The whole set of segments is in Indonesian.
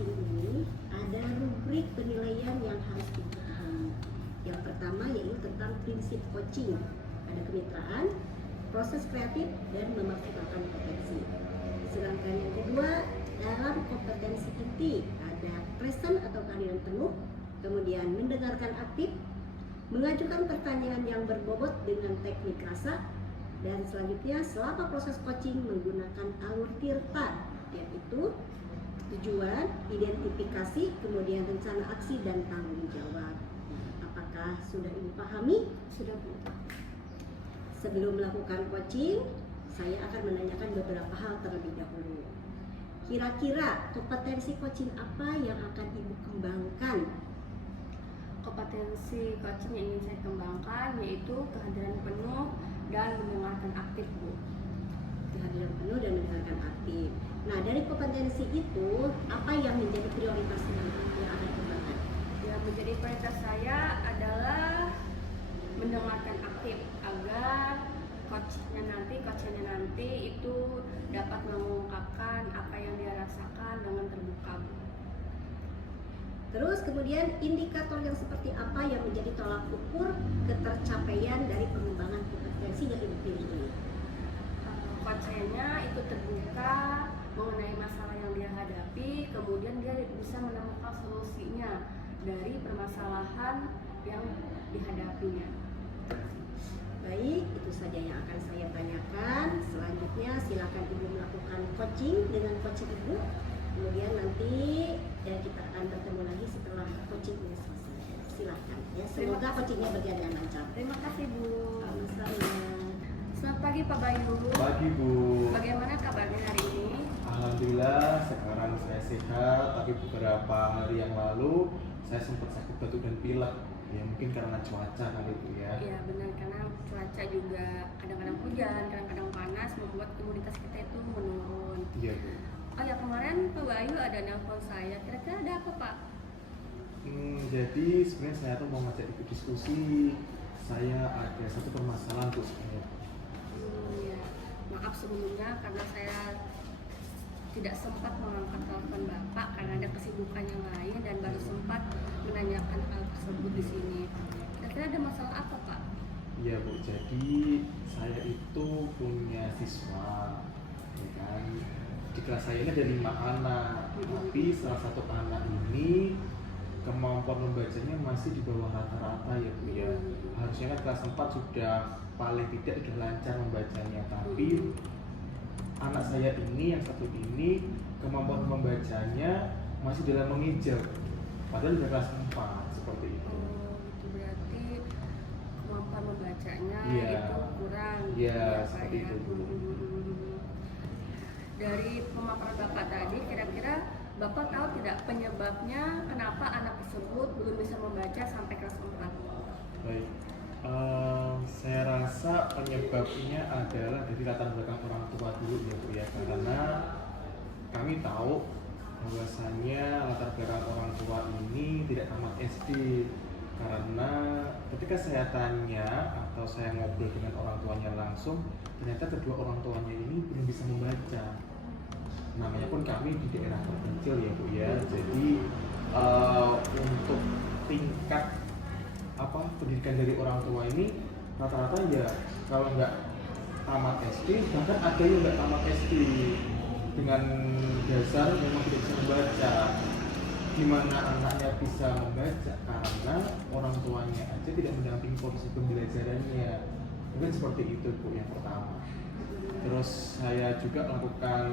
coaching ini ada rubrik penilaian yang harus dipahami. Yang pertama yaitu tentang prinsip coaching. Ada kemitraan, proses kreatif, dan memaksimalkan potensi. Sedangkan yang kedua, dalam kompetensi inti ada present atau kehadiran penuh, kemudian mendengarkan aktif, mengajukan pertanyaan yang berbobot dengan teknik rasa, dan selanjutnya selama proses coaching menggunakan alur tirta, yaitu tujuan, identifikasi, kemudian rencana aksi dan tanggung jawab. Apakah sudah Ibu pahami? Sudah, Bu. Sebelum melakukan coaching, saya akan menanyakan beberapa hal terlebih dahulu. Kira-kira kompetensi coaching apa yang akan Ibu kembangkan? Kompetensi coaching yang ingin saya kembangkan yaitu kehadiran penuh dan mendengarkan aktif, Bu. Kehadiran penuh dan mendengarkan aktif. Nah, dari kompetensi itu, apa yang menjadi prioritas yang akan dikembangkan? Yang menjadi prioritas saya adalah mendengarkan aktif agar coachnya nanti itu dapat mengungkapkan apa yang dia rasakan dengan terbuka, Bu. Terus kemudian indikator yang seperti apa yang menjadi tolak ukur ketercapaian dari pengembangan kompetensi yang Ibu pilih ini? Coachnya itu terbuka mengenai masalah yang dia hadapi, kemudian dia bisa menemukan solusinya dari permasalahan yang dihadapinya. Baik, itu saja yang akan saya tanyakan. Selanjutnya silakan Ibu melakukan coaching dengan coach Ibu. Kemudian nanti kita akan bertemu lagi setelah coaching ini selesai. Silakan ya. Semoga coachingnya berjalan dengan lancar. Terima kasih, Bu. Sama-sama. Selamat pagi, Pak Bayu. Pagi, Bu. Bagaimana kabarnya hari ini? Alhamdulillah sekarang saya sehat, tapi beberapa hari yang lalu saya sempat sakit batuk dan pilek. Ya mungkin karena cuaca kali, Bu ya. Iya benar, karena cuaca juga kadang-kadang hujan, kadang-kadang panas membuat imunitas kita itu menurun. Iya, Bu. Oh ya, kemarin Pak Bayu ada nelpon saya. Kira-kira ada apa, Pak? Jadi sebenarnya saya tuh mau ngajak ikut diskusi. Saya ada satu permasalahan tuh sebenarnya. Ya. Maaf sebelumnya karena saya tidak sempat mengangkat telepon Bapak karena ada kesibukan yang lain dan baru sempat menanyakan hal tersebut di sini. Kira-kira ada masalah apa, Pak? Iya, Bu. Jadi saya itu punya siswa, ya kan. Di kelas saya ini ada 5 anak, tapi salah satu anak ini kemampuan membacanya masih di bawah rata-rata ya, Bu ya. Harusnya kan kelas 4 sudah paling tidak sudah lancar membacanya, tapi anak saya ini yang satu ini kemampuan membacanya masih dalam menginjak, padahal sudah kelas 4 seperti itu. Itu berarti kemampuan membacanya Iya. itu kurang. Iya, Pak, seperti ya. itu, Bu. Dari pemaparan Bapak tadi, kira-kira Bapak tahu tidak penyebabnya kenapa anak tersebut belum bisa membaca sampai kelas 4? Baik, saya rasa penyebabnya adalah dari latar belakang orang tua dulu ya, Bu ya, karena kami tahu bahwasanya latar belakang orang tua ini tidak tamat SD. Karena ketika saya tanya atau saya ngobrol dengan orang tuanya langsung, ternyata kedua orang tuanya ini belum bisa membaca. Namanya pun kami di daerah terpencil ya, Bu ya. Jadi untuk tingkat pendidikan dari orang tua ini rata-rata ya kalau nggak tamat SD, bahkan ada yang nggak tamat SD dengan dasar memang tidak bisa membaca. Gimana anaknya bisa membaca? Karena orang tuanya aja tidak mendampingi proses pembelajarannya. Mungkin seperti itu, Bu, yang pertama. Terus saya juga lakukan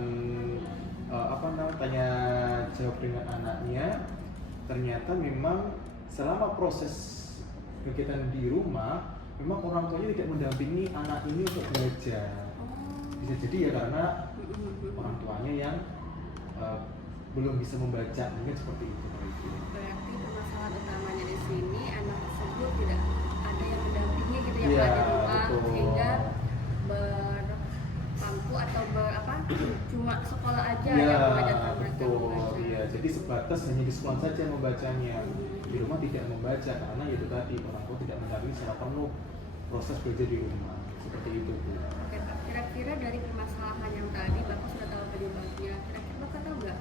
tanya jawab dengan anaknya. Ternyata memang selama proses kegiatan di rumah, memang orang tuanya tidak mendampingi anak ini untuk belajar. Bisa jadi ya karena orang tuanya yang belum bisa membaca, mungkin seperti itu. Berarti permasalahan utamanya di sini anak tersebut tidak ada yang mendampingi gitu ya, Iya, Pak, di rumah, betul. sehingga berpangku atau cuma sekolah aja Iya, yang mengajarkan mereka betul. membaca. Iya, jadi sebatas hanya di sekolah saja membacanya. Di rumah tidak membaca karena itu tadi orang tua tidak mendampingi secara penuh proses belajar di rumah. Seperti itu, Bu. Oke, Pak. Kira-kira dari permasalahan yang tadi Bapak sudah tahu penyebabnya. Kira-kira Bapak tahu nggak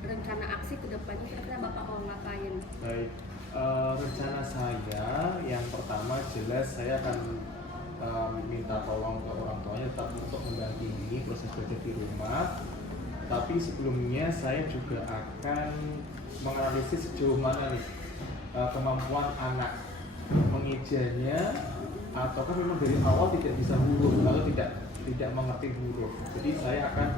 rencana aksi ke depannya kira-kira Bapak mau ngapain? Baik, rencana saya yang pertama jelas saya akan minta tolong ke orang tuanya tetap untuk mendampingi proses belajar di rumah. Tapi sebelumnya saya juga akan menganalisis sejauh mana nih kemampuan anak mengejanya, ataukah memang dari awal tidak bisa huruf atau tidak mengerti huruf. Jadi saya akan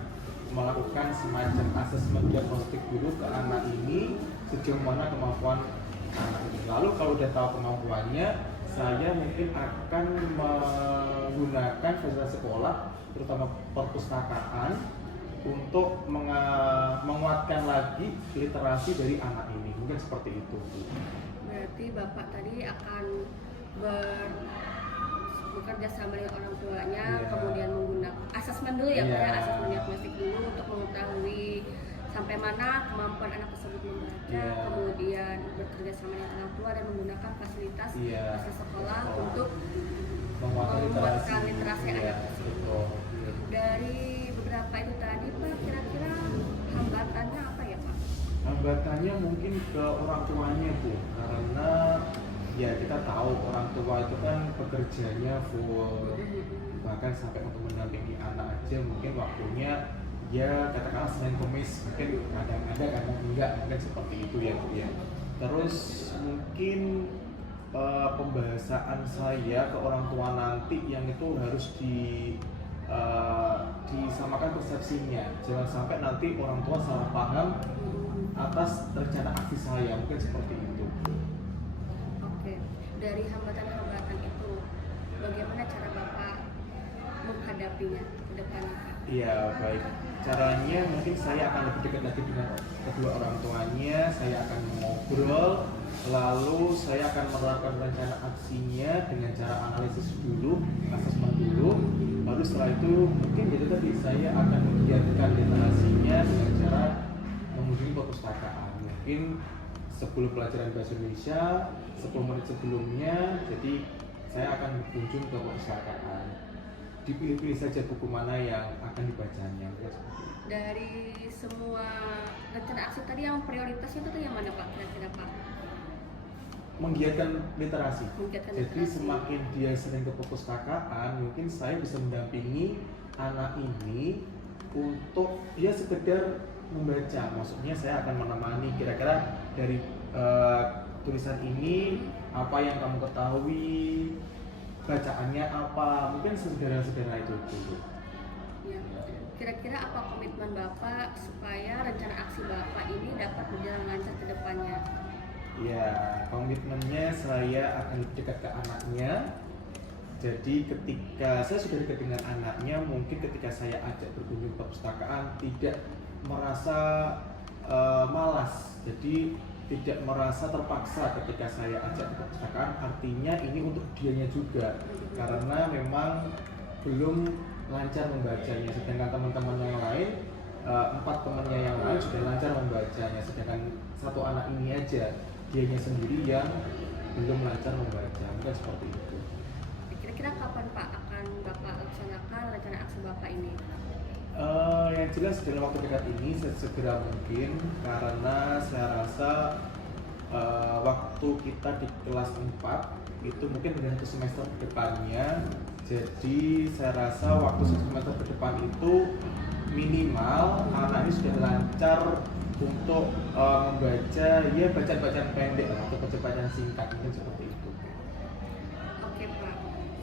melakukan semacam asesmen diagnostik dulu ke anak ini sejauh mana kemampuan anak ini. Lalu kalau udah tahu kemampuannya, saya mungkin akan menggunakan fasilitas sekolah terutama perpustakaan untuk menguatkan lagi literasi dari anak ini. Mungkin seperti itu. Berarti Bapak tadi akan bekerja sama dengan orang tuanya, Iya. kemudian menggunakan asesmen dulu ya, Iya. Pak, asesmen diagnostik dulu untuk mengetahui sampai mana kemampuan anak tersebut membaca, Iya. kemudian bekerja sama dengan orang tua dan menggunakan fasilitas Iya. sekolah untuk Menguatkan literasi Iya, anak tersebut. betul. Iya. Dari beberapa itu tadi Pak, kira-kira hambatannya apa ya Pak? Hambatannya mungkin ke orang tuanya Bu, karena ya kita tahu orang tua itu kan bekerjanya full, bahkan sampai untuk mendampingi anak aja mungkin waktunya ya katakanlah Senin Kamis, mungkin kadang ada kadang enggak, mungkin seperti itu ya Bu ya. Terus mungkin pembahasan saya ke orang tua nanti yang itu harus disamakan persepsinya, jangan sampai nanti orang tua salah paham atas rencana aksi saya, mungkin seperti itu. Oke, dari hambatan-hambatan itu, bagaimana cara Bapak menghadapinya ke depannya Pak? Iya, baik. Caranya mungkin saya akan lebih dekat lagi dengan kedua orang tuanya, saya akan ngobrol, lalu saya akan menerapkan rencana aksinya dengan cara analisis dulu, asesmen dulu, lalu setelah itu mungkin jadi tadi saya akan menggiatkan literasinya dengan cara mengunjungi perpustakaan. Mungkin sebelum pelajaran bahasa Indonesia, 10 menit sebelumnya, jadi saya akan berkunjung ke perpustakaan. Dipilih-pilih saja buku mana yang akan dibacanya. Dari semua rencana aksi tadi yang prioritasnya itu tuh yang mana Pak kira-kira Pak? Menggiatkan literasi. Menggiatkan Jadi literasi. semakin dia sering ke perpustakaan, mungkin saya bisa mendampingi anak ini untuk dia sekedar membaca. Maksudnya saya akan menemani kira-kira dari tulisan ini apa yang kamu ketahui, bacaannya apa, mungkin sederhana-sederhana itu dulu. Ya. Kira-kira apa komitmen Bapak supaya rencana aksi Bapak ini dapat berjalan lancar ke depannya? Ya, komitmennya saya akan lebih dekat ke anaknya. Jadi ketika saya sudah dekat dengan anaknya, mungkin ketika saya ajak berkunjung ke perpustakaan tidak merasa malas. Jadi tidak merasa terpaksa ketika saya ajak ke perpustakaan. Artinya ini untuk dianya juga, karena memang belum lancar membacanya. Sedangkan teman-teman yang lain, 4 temannya yang lain sudah lancar membacanya. Sedangkan satu anak ini aja, dianya sendiri yang belum lancar membaca. Mungkin seperti itu. Kira-kira kapan Pak akan Bapak laksanakan rencana aksi Bapak ini? Yang jelas dalam waktu dekat ini segera mungkin, karena saya rasa waktu kita di kelas 4 itu mungkin dengan ke semester ke depannya. Jadi saya rasa waktu semester ke depan itu minimal anak ini sudah lancar untuk membaca ya bacaan-bacaan pendek atau bacaan-bacaan singkat, mungkin seperti itu. Oke Pak,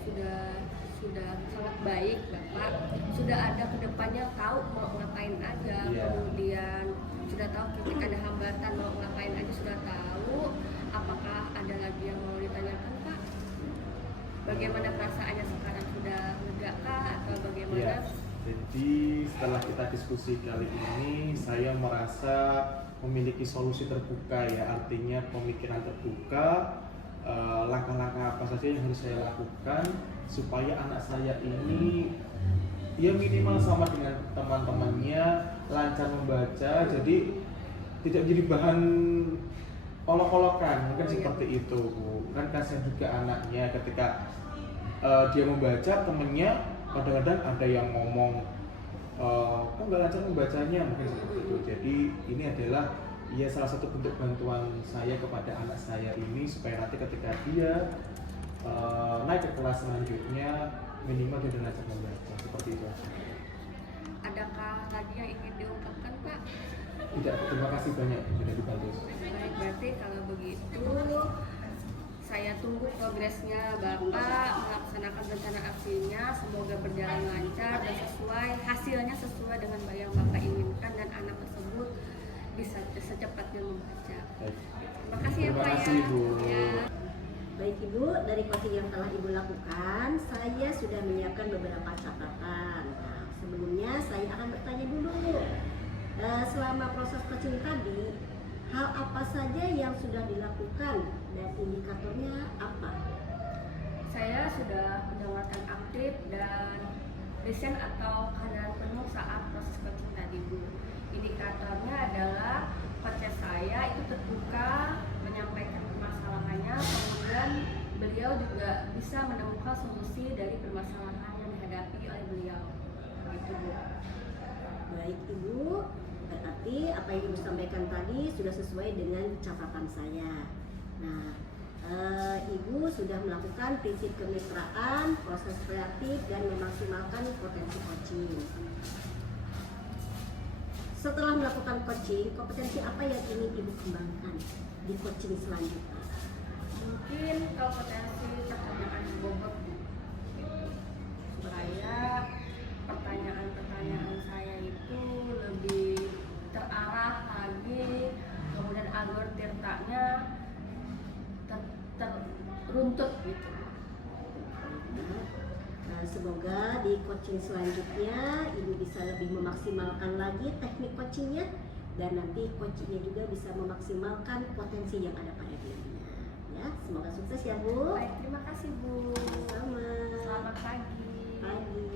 sudah sangat baik Bapak. Sudah ada kedepannya tahu mau ngapain aja, Iya. kemudian sudah tahu ketika ada hambatan mau ngapain aja sudah tahu. Apakah ada lagi yang mau ditanyakan Pak? Bagaimana perasaannya sekarang, sudah lega kah atau bagaimana? Ya, jadi setelah kita diskusi kali ini, saya merasa memiliki solusi terbuka ya, artinya pemikiran terbuka, langkah-langkah apa saja yang harus saya lakukan supaya anak saya ini ya minimal sama dengan teman-temannya, lancar membaca, jadi tidak jadi bahan olok-olokan, mungkin seperti itu Bu. Kan kasihan juga anaknya ketika dia membaca, temennya kadang-kadang ada yang ngomong kok nggak lancar membacanya mungkin seperti itu. Jadi ini adalah ya salah satu bentuk bantuan saya kepada anak saya ini supaya nanti ketika dia naik ke kelas selanjutnya minimal dia sudah lancar membaca seperti itu. Adakah lagi yang ingin diungkapkan, Pak? Tidak, terima kasih banyak sudah dibantu. Baik, berarti kalau begitu saya tunggu progresnya Bapak melaksanakan rencana aksinya. Semoga berjalan lancar dan hasilnya sesuai dengan yang Bapak inginkan dan anak tersebut bisa secepatnya membaca. Baik. Terima kasih ya Terima Pak kasih, ya. Bu. Ya. Baik Ibu, dari coaching yang telah Ibu lakukan, saya sudah menyiapkan beberapa catatan. Nah, sebelumnya saya akan bertanya dulu, selama proses coaching tadi, hal apa saja yang sudah dilakukan dan indikatornya apa? Saya sudah mendengarkan aktif dan listen atau kehadiran penuh saat proses coaching tadi, Bu. Indikatornya adalah coach saya itu terbuka menyampaikan permasalahannya, kemudian beliau juga bisa menemukan solusi dari permasalahan yang dihadapi oleh beliau. Gitu, Bu. Baik Ibu, berarti apa yang Ibu sampaikan tadi sudah sesuai dengan catatan saya. Nah, Ibu sudah melakukan prinsip kemitraan, proses kreatif, dan memaksimalkan potensi coaching. Setelah melakukan coaching, kompetensi apa yang ingin Ibu kembangkan di coaching selanjutnya? Mungkin kalau potensi pertanyaan bobot, gitu. Supaya pertanyaan-pertanyaan saya itu lebih terarah lagi, kemudian alur tirtanya teruntut gitu. Nah, semoga di coaching selanjutnya Ibu bisa lebih memaksimalkan lagi teknik coachingnya, dan nanti coachingnya juga bisa memaksimalkan potensi yang ada pada dirinya. Ya, semoga sukses ya Bu. Baik, terima kasih Bu. Sama. Selamat pagi. Pagi.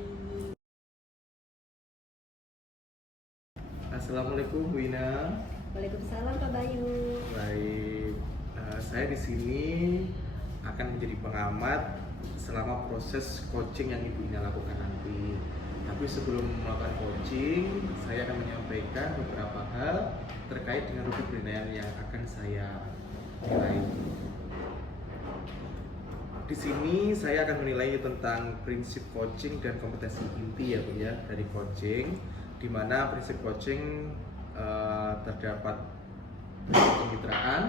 Assalamualaikum Bu Ina. Waalaikumsalam Pak Bayu. Baik, saya di sini akan menjadi pengamat selama proses coaching yang Ibu Ina lakukan nanti. Tapi sebelum melakukan coaching, saya akan menyampaikan beberapa hal terkait dengan rubrik penilaian yang akan saya nilai. Di sini saya akan menilai tentang prinsip coaching dan kompetensi inti ya Bu ya dari coaching, di mana prinsip coaching terdapat kemitraan,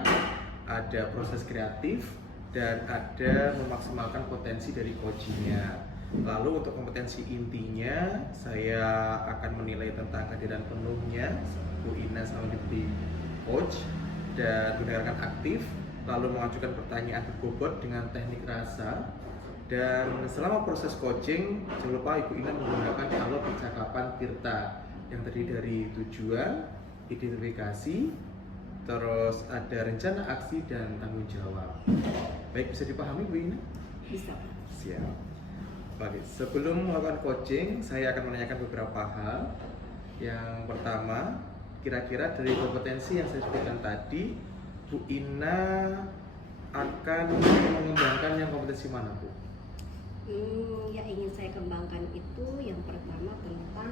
ada proses kreatif, dan ada memaksimalkan potensi dari coachingnya. Lalu untuk kompetensi intinya, saya akan menilai tentang kehadiran penuhnya Bu Ina sama Deputi Coach, dan mendengarkan aktif, lalu mengajukan pertanyaan berbobot dengan teknik rasa. Dan selama proses coaching, jangan lupa Ibu Ina menggunakan alur percakapan Tirta yang terdiri dari tujuan, identifikasi, terus ada rencana aksi dan tanggung jawab. Baik, bisa dipahami Bu Ina? Bisa Pak. Siap. Oke, sebelum melakukan coaching, saya akan menanyakan beberapa hal. Yang pertama, kira-kira dari kompetensi yang saya sebutkan tadi, Bu Ina akan mengembangkan yang kompetensi mana, Bu? Yang ingin saya kembangkan itu yang pertama tentang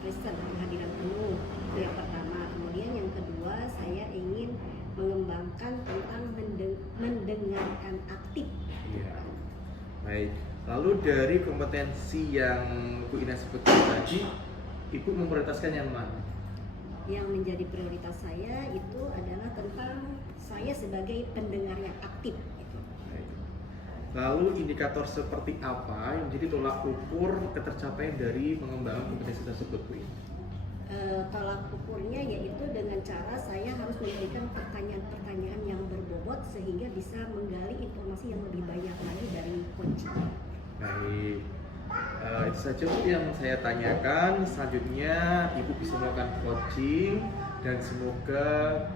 present, kehadiran penuh, itu yang pertama. Kemudian yang kedua, saya ingin mengembangkan tentang mendengarkan aktif. Iya. Baik. Lalu dari kompetensi yang Bu Ina sebutkan tadi, Ibu memprioritaskan yang mana? Yang menjadi prioritas saya itu adalah tentang saya sebagai pendengar yang aktif. Gitu. Baik. Lalu indikator seperti apa yang menjadi tolak ukur ketercapaian dari pengembangan kompetensi tersebut, Bu Ina? Tolak ukurnya yaitu dengan cara saya harus memberikan pertanyaan-pertanyaan yang berbobot sehingga bisa menggali informasi yang lebih banyak lagi dari coaching. Baik, itu saja Bu yang saya tanyakan. Selanjutnya Ibu bisa melakukan coaching dan semoga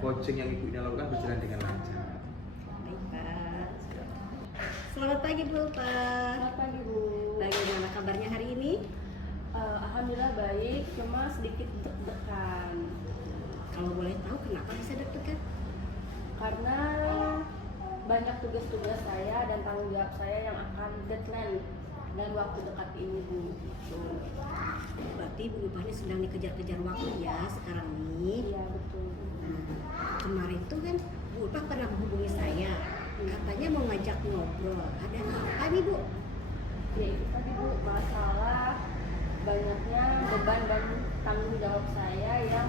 coaching yang Ibu Ina lakukan berjalan dengan lancar. Baik Pak. Selamat pagi Bu Pak. Selamat pagi Bu. Bagaimana kabarnya hari ini? Alhamdulillah baik, cuma sedikit deg-degan Kalau boleh tahu kenapa bisa deg-degan? karena banyak tugas-tugas saya dan tanggung jawab saya yang akan deadline dan waktu dekat ini Bu. Gitu. Berarti Bu Ulfa ini sedang dikejar-kejar waktu ya sekarang ini. Iya betul. Nah, kemarin tuh kan Bu Ulfa pernah menghubungi saya, katanya mau ngajak ngobrol. Ada apa nih Bu? Ya itu tadi Bu, masalah banyaknya beban dan tanggung jawab saya yang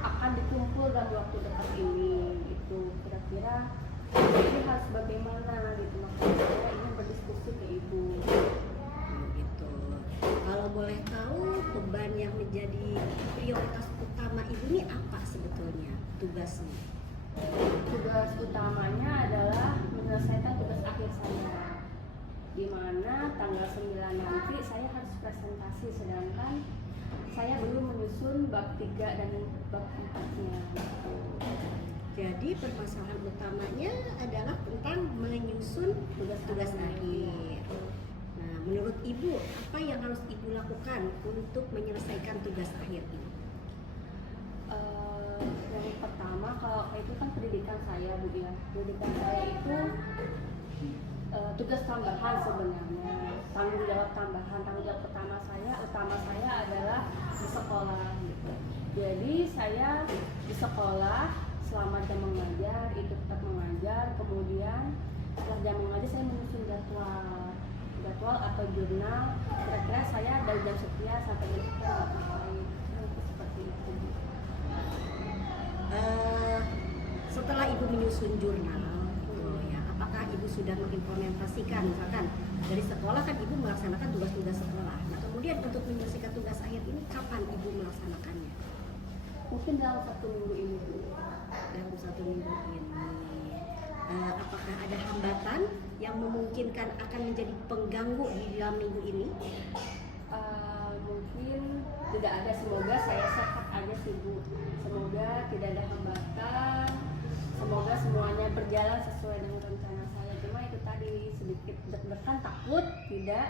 akan dikumpul dalam waktu dekat ini. Itu kira-kira ini harus bagaimana gitu, makanya saya ingin berdiskusi ke Ibu. Gitu. Kalau boleh tahu beban yang menjadi prioritas utama Ibu ini apa sebetulnya tugasnya? Tugas utamanya adalah menyelesaikan tugas akhir saya, di mana tanggal 9 nanti saya harus presentasi, sedangkan saya belum menyusun bab 3 dan bab 4-nya. Jadi permasalahan utamanya adalah tentang menyusun tugas-tugas akhir. Nah, menurut Ibu, apa yang harus Ibu lakukan untuk menyelesaikan tugas akhir ini? Yang pertama, kalau itu kan pendidikan saya Bu ya. Pendidikan saya itu tugas tambahan sebenarnya, tanggung jawab tambahan. Tanggung jawab utama saya adalah di sekolah gitu. Jadi saya di sekolah selama jam mengajar itu tetap mengajar, kemudian setelah jam mengajar saya menyusun jadwal atau jurnal, kira-kira saya dari jam sekian sampai jam sekian ngapain, seperti itu. Setelah Ibu menyusun jurnal, ya, apakah Ibu sudah mengimplementasikan, misalkan dari sekolah kan Ibu melaksanakan tugas-tugas sekolah. Nah, kemudian untuk menyelesaikan tugas akhir ini kapan Ibu melaksanakannya? Mungkin dalam 1 minggu ini Bu. Dalam 1 minggu ini. Apakah ada hambatan yang memungkinkan akan menjadi pengganggu di dalam minggu ini? Mungkin tidak ada, semoga saya sehat aja sih Bu. Semoga tidak ada hambatan, semoga semuanya berjalan sesuai dengan rencana saya. Cuma itu tadi sedikit deg-degan, takut tidak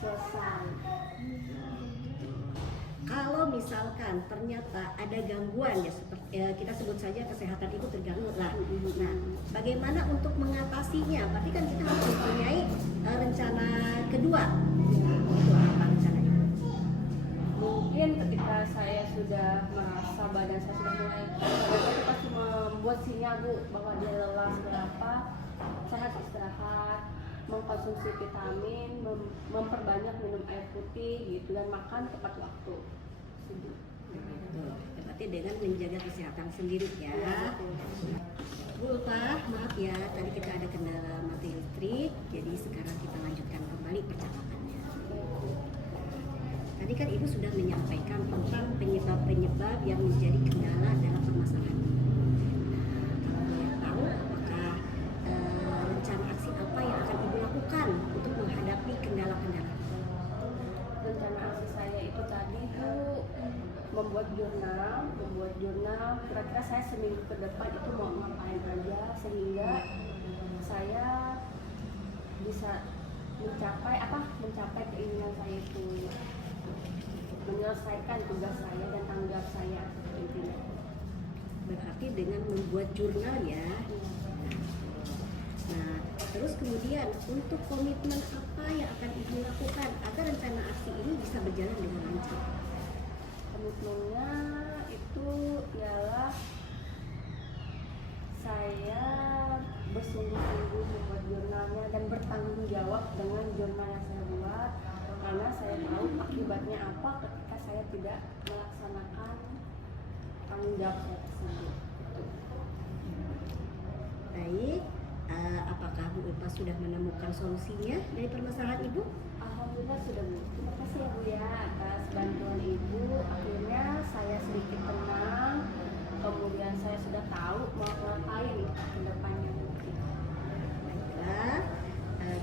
selesai. Kalau misalkan ternyata ada gangguan ya, seperti kita sebut saja kesehatan Ibu terganggu lah. Nah, bagaimana untuk mengatasinya? Berarti kan kita harus mempunyai rencana kedua. Itu apa rencana Ibu? Mungkin ketika saya sudah merasa badan saya sudah mulai, saya pasti membuat sinyal Bu bahwa dia lelah seberapa, saya harus istirahat, mengkonsumsi vitamin, memperbanyak minum air putih gitu, dan makan tepat waktu. Berarti dengan menjaga kesehatan sendiri ya. Bu Ulfa, maaf ya, tadi kita ada kendala mati listrik, jadi sekarang kita lanjutkan kembali percakapannya. Tadi kan Ibu sudah menyampaikan tentang penyebab-penyebab yang menjadi kendala dalam permasalahan ini. Nah, kalau boleh tahu, apakah rencana aksi apa yang akan Ibu lakukan untuk menghadapi kendala-kendala? Rencana aksi saya itu tadi tuh membuat jurnal, kira-kira saya seminggu ke depan itu mau ngapain aja sehingga saya bisa mencapai keinginan saya itu, menyelesaikan tugas saya dan tanggung jawab saya intinya. Berarti dengan membuat jurnal ya. Nah, terus kemudian untuk komitmen apa yang akan Ibu lakukan agar rencana aksi ini bisa berjalan dengan lancar? Komitmennya itu ialah saya bersungguh-sungguh membuat jurnalnya dan bertanggung jawab dengan jurnal yang saya buat, karena saya tahu akibatnya apa ketika saya tidak melaksanakan tanggung jawab saya tersebut. Baik, apakah Bu Ulfa sudah menemukan solusinya dari permasalahan Ibu? Alhamdulillah sudah Bu. Terima kasih ya Bu ya atas bantuan Ibu. Akhirnya saya sedikit tenang. Kemudian saya sudah tahu mau ngapain ke depannya. Baiklah,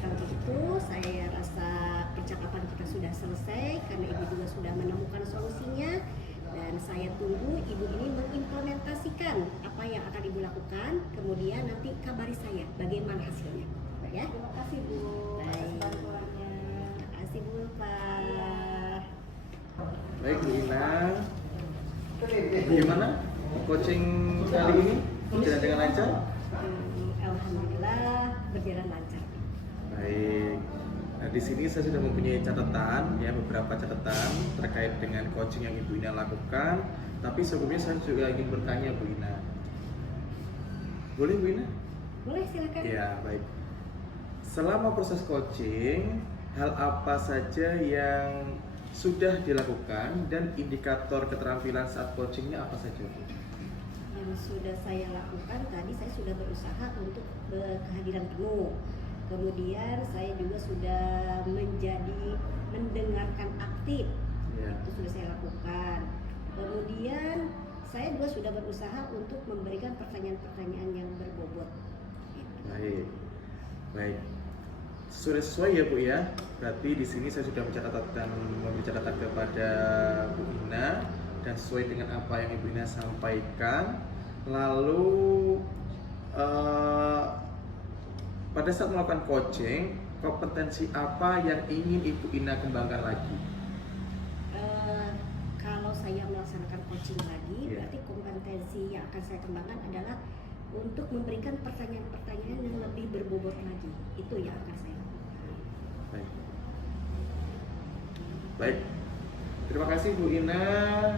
kalau begitu saya rasa percakapan kita sudah selesai karena Ibu juga sudah menemukan solusinya. Dan saya tunggu Ibu ini mengimplementasikan apa yang akan Ibu lakukan. Kemudian nanti kabari saya bagaimana hasilnya. Ya. Terima kasih Bu atas bantuannya. Terima kasih Bu Ulfa. Baik Bu Inang, bagaimana coaching kali ini berjalan dengan lancar? Alhamdulillah berjalan lancar. Baik. Nah, di di sini saya sudah mempunyai catatan, ya beberapa catatan terkait dengan coaching yang Ibu Ina lakukan. Tapi sebelumnya saya juga ingin bertanya Bu Ina. Boleh Bu Ina? Boleh, silakan. Ya, baik. Selama proses coaching, hal apa saja yang sudah dilakukan dan indikator keterampilan saat coachingnya apa saja Bu? Yang sudah saya lakukan tadi, saya sudah berusaha untuk kehadiran penuh. Kemudian saya juga sudah menjadi mendengarkan aktif. Ya. Itu sudah saya lakukan. Kemudian saya juga sudah berusaha untuk memberikan pertanyaan-pertanyaan yang berbobot. Gitu. Baik, baik. Sudah sesuai ya Bu ya. Berarti di sini saya sudah memberi catatan kepada Bu Ina dan sesuai dengan apa yang Ibu Ina sampaikan. Lalu pada saat melakukan coaching, kompetensi apa yang ingin Ibu Ina kembangkan lagi? Kalau saya melaksanakan coaching lagi, Iya. berarti kompetensi yang akan saya kembangkan adalah untuk memberikan pertanyaan-pertanyaan yang lebih berbobot lagi. Itu yang akan saya lakukan. Baik. Baik. Terima kasih Bu Ina.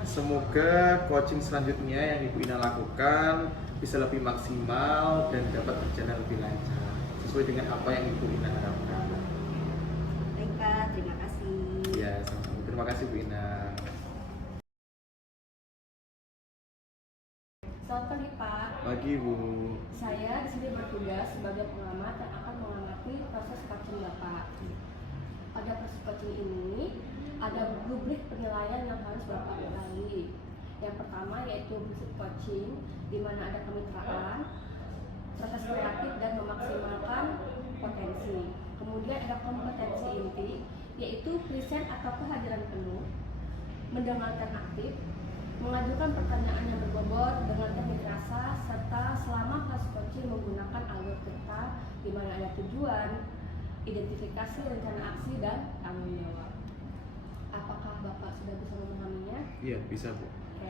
Semoga coaching selanjutnya yang Ibu Ina lakukan bisa lebih maksimal dan dapat berjalan lebih lancar sesuai dengan apa yang Ibu Ina harapkan. Baik Pak, terima kasih. Ya, sama-sama. Terima kasih Bu Ina. Selamat pagi Pak. Pagi Bu. Saya di sini bertugas sebagai pengamat yang akan mengamati proses coaching Bapak. Pada proses coaching ini ada rubrik penilaian yang harus Bapak lalui. Yang pertama yaitu prinsip coaching, di mana ada kemitraan, proses kreatif dan memaksimalkan potensi. Kemudian ada kompetensi inti, yaitu present atau kehadiran penuh, mendengarkan aktif, mengajukan pertanyaan yang berbobot dengan teknik rasa, serta selama proses coaching menggunakan alur cerita di mana ada tujuan, identifikasi rencana aksi, dan tanggung jawab. Apakah Bapak sudah bisa memahaminya? Iya, bisa Bu. Oke.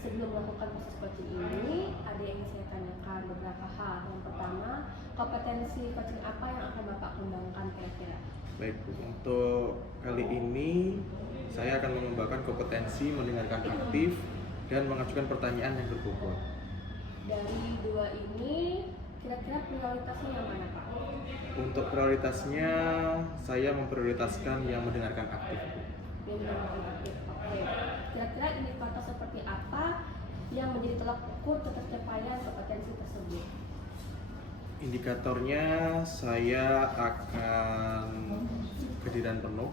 Sebelum melakukan proses coaching ini, ada yang ingin saya tanyakan beberapa hal. Yang pertama, kompetensi coaching apa yang akan Bapak kembangkan kira-kira? Baik Bu, untuk kali ini saya akan mengembangkan kompetensi mendengarkan aktif dan mengajukan pertanyaan yang berbobot. Dari dua ini, kira-kira prioritasnya yang mana Pak? Untuk prioritasnya, saya memprioritaskan yang mendengarkan aktif Bu. Yang mendengarkan aktif. Oke. Kira-kira indikator seperti apa yang menjadi tolak ukur ketercapaian kompetensi tersebut? Indikatornya saya akan kehadiran penuh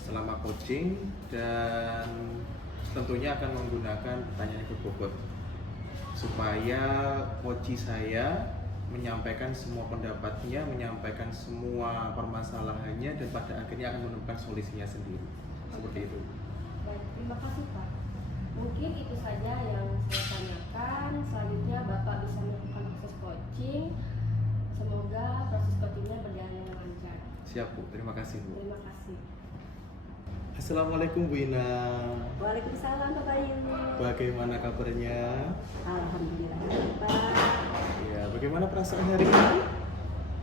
selama coaching dan tentunya akan menggunakan pertanyaan yang berbobot supaya coach saya menyampaikan semua pendapatnya, menyampaikan semua permasalahannya dan pada akhirnya akan menemukan solusinya sendiri. Seperti itu. Baik, terima kasih Pak. Mungkin itu saja yang saya tanyakan. Selanjutnya Bapak bisa melakukan proses coaching. Semoga proses coachingnya berjalan dengan lancar. Siap Bu, terima kasih Bu. Terima kasih. Assalamualaikum Bu Ina. Waalaikumsalam Pak Bayu. Bagaimana kabarnya? Alhamdulillah Pak. Ya, bagaimana perasaan hari ini?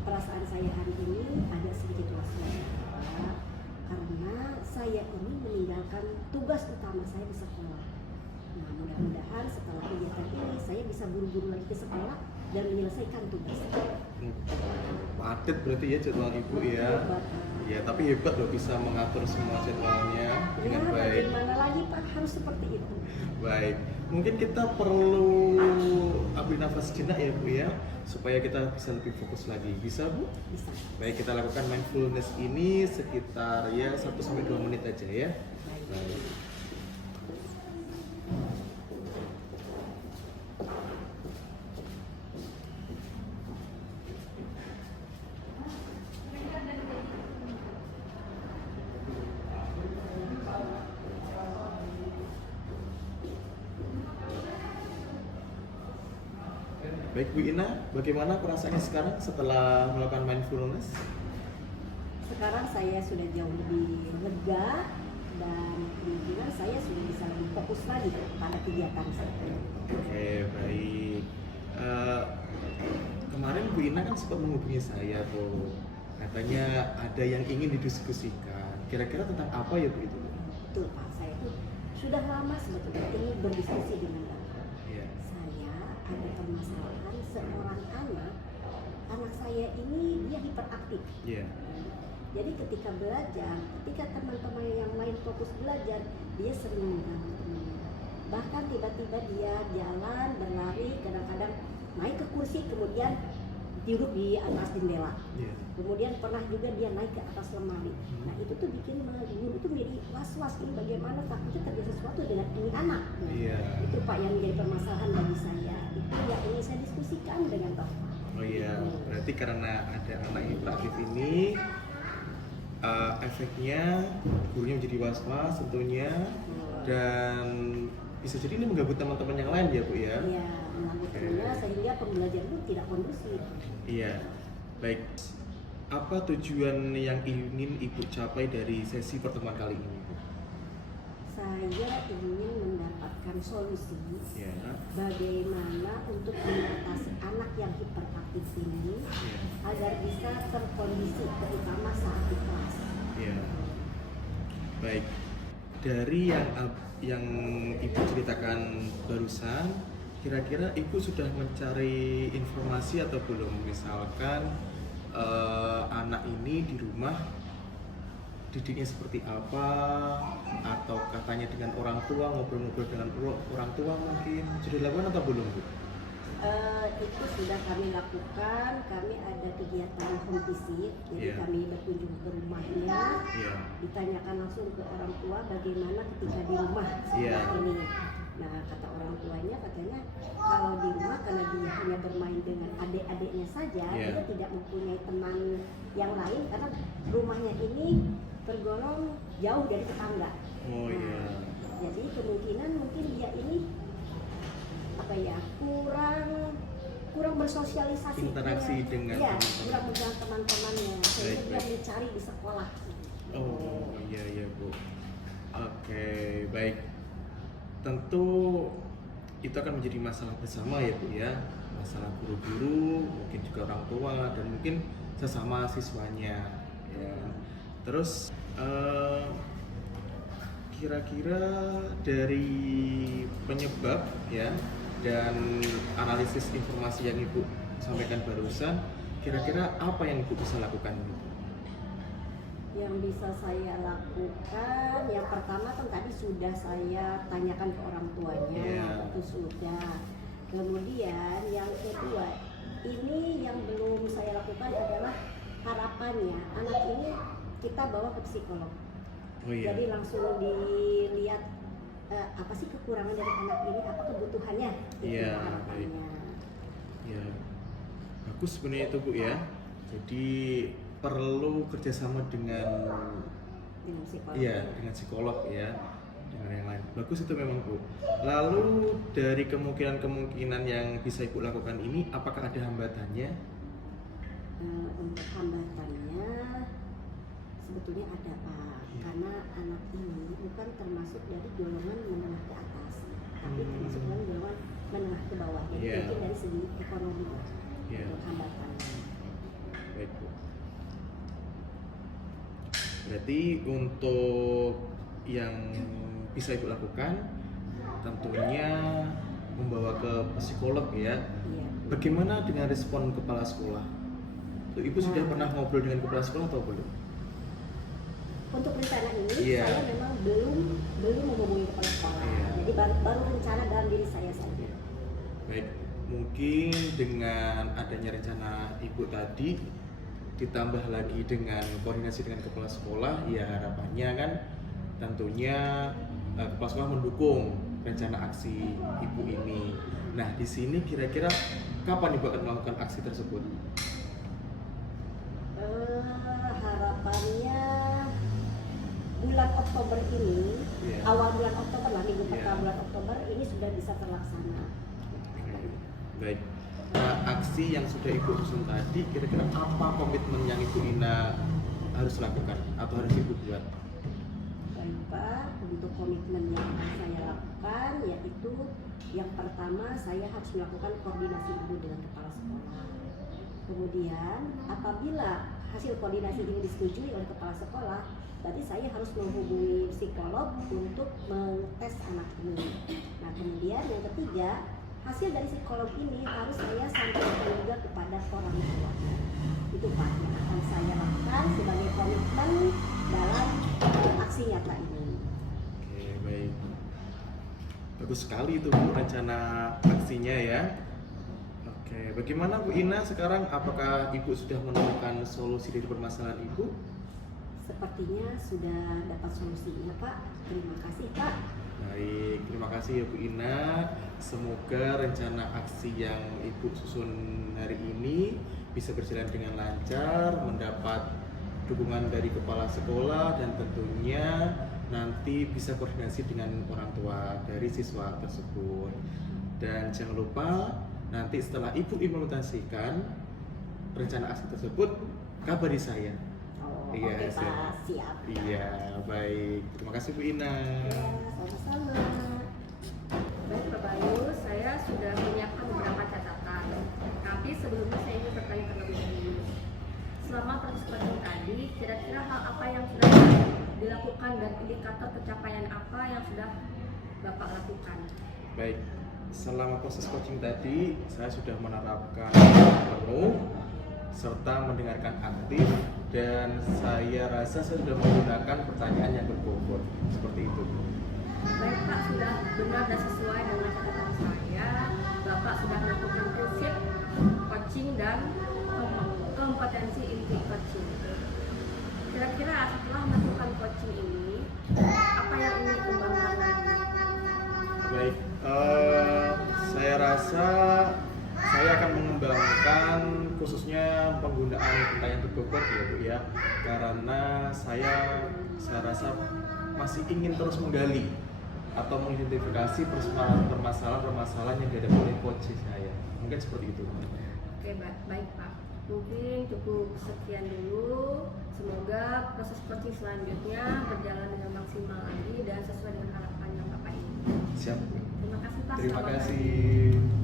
Perasaan saya hari ini agak sedikit was-was Pak, karena saya ini meninggalkan tugas utama saya di sekolah. Nah, mudah-mudahan setelah kegiatan ini saya bisa buru-buru lagi ke sekolah dan menyelesaikan tugas. Padat berarti ya jadwal Ibu ya. Hebat, Pak. Ya, tapi hebat loh bisa mengatur semua jadwalnya dengan baik. Bagaimana lagi Pak, harus seperti itu. Baik, mungkin kita perlu ambil nafas jenak ya Bu ya, supaya kita bisa lebih fokus lagi. Bisa Bu? Bisa. Baik, kita lakukan mindfulness ini sekitar ya 1-2 menit aja ya. Baik. Baik Bu Ina, bagaimana perasaannya sekarang setelah melakukan mindfulness? Sekarang saya sudah jauh lebih lega dan kemungkinan saya sudah bisa lebih fokus lagi pada kegiatan saya. Oke, baik. Kemarin Bu Ina kan sempat menghubungi saya tuh. Katanya ada yang ingin didiskusikan. Kira-kira tentang apa ya Bu itu? Betul Pak, saya itu sudah lama sebetulnya ingin berdiskusi dengan Bapak. Iya. Saya ada permasalahan seorang anak saya ini dia hiperaktif. Iya. Jadi ketika belajar, ketika teman-teman yang lain fokus belajar, dia sering mengganggu temannya. Bahkan tiba-tiba dia jalan, berlari, kadang-kadang naik ke kursi, kemudian duduk di atas jendela. Iya. Kemudian pernah juga dia naik ke atas lemari. Nah itu tuh bikin guru itu menjadi was-was, ini bagaimana takutnya terjadi sesuatu dengan ini anak. Nah, Iya. itu Pak yang menjadi permasalahan bagi saya. Itu yang ingin saya diskusikan dengan Bapak. Oh iya, berarti karena ada anak hiperaktif ini efeknya gurunya menjadi was-was tentunya, dan bisa jadi ini mengganggu teman-teman yang lain ya Bu ya? Iya, mengganggu temannya sehingga pembelajaran pun tidak kondusif. Iya, baik. Apa tujuan yang ingin Ibu capai dari sesi pertemuan kali ini Bu? Saya ingin mendapatkan solusi Ya, bagaimana untuk mengatasi anak yang hiperaktif ini ya, agar bisa terkondisi terutama saat di kelas. ya. Baik. Dari yang Ibu ceritakan barusan, kira-kira Ibu sudah mencari informasi atau belum? Misalkan anak ini di rumah didiknya seperti apa, atau katanya dengan orang tua, ngobrol-ngobrol dengan orang tua mungkin sudah dilakukan atau belum Bu? Itu sudah kami lakukan. Kami ada kegiatan home visit, jadi Iya. kami berkunjung ke rumahnya, Iya. ditanyakan langsung ke orang tua bagaimana ketika di rumah Iya. seperti ini. Nah kata orang tuanya katanya kalau di rumah karena dia hanya bermain dengan adik-adiknya saja, Iya. dia tidak mempunyai teman yang lain karena rumahnya ini tergolong jauh dari tetangga. Oh iya. Jadi kemungkinan mungkin dia ini apa ya kurang bersosialisasi, Interaksi dengan ya, teman-teman. kurang dengan teman-temannya sehingga Baik, dia baik. mencari di sekolah. Oh iya iya Bu. Oke, baik. Tentu itu akan menjadi masalah bersama ya Bu ya. Masalah guru-guru, mungkin juga orang tua, dan mungkin sesama siswanya. Ya. Terus kira-kira dari penyebab ya dan analisis informasi yang Ibu sampaikan barusan, kira-kira apa yang Ibu bisa lakukan? Yang bisa saya lakukan, yang pertama kan tadi sudah saya tanyakan ke orang tuanya, Iya. itu sudah. Kemudian yang kedua, ini yang belum saya lakukan adalah harapannya anak ini kita bawa ke psikolog. Oh iya. Jadi langsung dilihat apa sih kekurangan dari anak ini, apa kebutuhannya, itu Iya, harapannya. Ya, bagus sebenarnya itu Bu ya. Jadi perlu kerjasama dengan Dengan psikolog. iya dengan psikolog ya, dengan yang lain. Bagus itu memang Bu. Lalu dari kemungkinan yang bisa Ibu lakukan ini, apakah ada hambatannya? Untuk hambatannya sebetulnya ada Pak, karena anak ini bukan termasuk dari golongan menengah ke atas, tapi termasuk dari golongan menengah ke bawah. Jadi Iya. mungkin dari segi ekonomi Iya. untuk hambatannya. Baik Bu. Berarti untuk yang bisa Ibu lakukan, tentunya membawa ke psikolog ya. Iya. Bagaimana dengan respon kepala sekolah? Tuh, Ibu sudah pernah ngobrol dengan kepala sekolah atau belum? Untuk rencana ini Iya. saya memang belum menghubungi kepala sekolah. Iya. Jadi baru rencana dalam diri saya saja. Baik, mungkin dengan adanya rencana Ibu tadi ditambah lagi dengan koordinasi dengan kepala sekolah, ya harapannya kan tentunya kepala sekolah mendukung rencana aksi Ibu ini. Nah, di sini kira-kira kapan Ibu akan melakukan aksi tersebut? Harapannya bulan Oktober ini, Iya. awal bulan Oktober lah, minggu Iya. pertama bulan Oktober ini sudah bisa terlaksana. Baik. Nah, aksi yang sudah Ibu susun tadi, kira-kira apa komitmen yang Ibu Ina harus lakukan atau harus Ibu buat? Baik Pak, untuk komitmen yang akan saya lakukan yaitu yang pertama saya harus melakukan koordinasi dulu dengan kepala sekolah. Kemudian apabila hasil koordinasi ini disetujui oleh kepala sekolah, berarti saya harus menghubungi psikolog untuk mengetes anak ini. Nah kemudian yang ketiga, hasil dari psikolog ini harus saya sampaikan juga kepada orang tua. Itu Pak yang akan saya lakukan sebagai komitmen dalam aksi nyata ini. Oke, baik. Bagus sekali itu Bu rencana aksinya ya. Oke, bagaimana Bu Ina sekarang? Apakah Ibu sudah menemukan solusi dari permasalahan Ibu? Sepertinya sudah dapat solusinya Pak. Terima kasih Pak. Baik, terima kasih ya Bu Ina. Semoga rencana aksi yang Ibu susun hari ini bisa berjalan dengan lancar, mendapat dukungan dari kepala sekolah dan tentunya nanti bisa koordinasi dengan orang tua dari siswa tersebut. Dan jangan lupa nanti setelah Ibu implementasikan rencana aksi tersebut, kabari saya. Oh, Iya, oke Pak, siap. Iya, baik. Terima kasih Bu Ina. Ya, sama-sama. Baik Pak Bayu, saya sudah menyiapkan beberapa catatan. Tapi sebelumnya saya ingin bertanya terlebih dahulu. Selama proses coaching tadi, kira-kira hal apa yang sudah dilakukan dan indikator pencapaian apa yang sudah Bapak lakukan? Baik, selama proses coaching tadi saya sudah menerapkan penuh serta mendengarkan aktif dan saya rasa saya sudah menggunakan pertanyaan yang berbobot seperti itu. Baik Pak, sudah benar dan sesuai dengan catatan saya. Bapak sudah melakukan prinsip coaching dan kompetensi inti coaching. Kira-kira setelah melakukan coaching ini, apa yang ingin dikembangkan lagi? Baik, saya rasa saya akan mengembangkan khususnya penggunaan pertanyaan berbobot ya Bu ya, karena saya rasa masih ingin terus menggali atau mengidentifikasi permasalahan-permasalahan yang dihadapi oleh coach saya. Mungkin seperti itu. Oke, baik Pak. Mungkin cukup sekian dulu. Semoga proses coaching selanjutnya berjalan dengan maksimal lagi dan sesuai dengan harapan yang Bapak inginkan. Siap. Terima kasih Pak. Terima Selamat pagi. kasih.